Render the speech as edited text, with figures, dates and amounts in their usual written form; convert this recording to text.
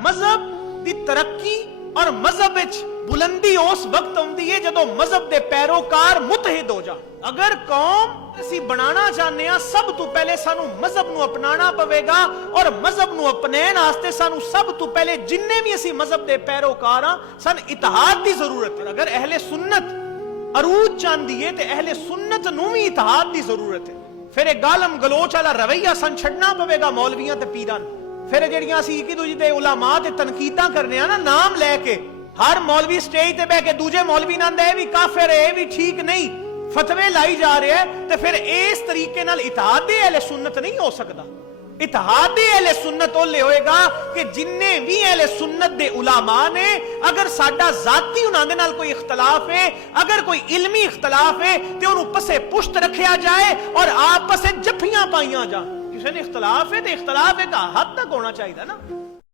मजहब दी तरक्की और मजहब विच बुलंदी उस वक्त आउंदी है जदों मजहब दे पैरोकार मुतहिद हो जाण। अगर कौम ਅਸੀਂ बनाना चाहते हैं, सब तो पहले सानू मजहब नू अपनाना पवेगा और मजहब नू अपनाने वास्ते सानू सब तो पहले जिन्ने भी असी मजहब दे पैरोकार हां सन इतिहाद की जरूरत है। अगर अहले सुन्नत अरूज चाहती है तो अहले सुन्नत नू भी इतिहाद की जरूरत है। फिर एक गालम गलोच वाला रवैया सन छड़ना पवेगा मौलवियां ते पीरां। फिर जिहड़ियां असी इक दूजे दे उलमा ते तनकीदां करने ना नाम लैके, हर मौलवी स्टेज ते बैठ के दूजे मौलवी नाल दे भी काफिर है, भी ठीक नहीं, फतवे लाई जा रहे हैं, तो फिर इस तरीके नाल इतिहाद अहले सुन्नत नहीं हो सकता। इतिहाद अहले सुन्नत ओले होएगा कि जिन्ने भी अहले सुन्नत दे उलामा ने, अगर साडा जाती उन्हां दे नाल कोई इख्तलाफ है, अगर कोई इल्मी इख्तलाफ है, तो उन्होंने पसे पुश्त रखा जाए और आपस में जफ्फियां पाइया जाए। किसी ने इख्तलाफ है तो इख्तलाफ एक हद तक होना चाहिए ना।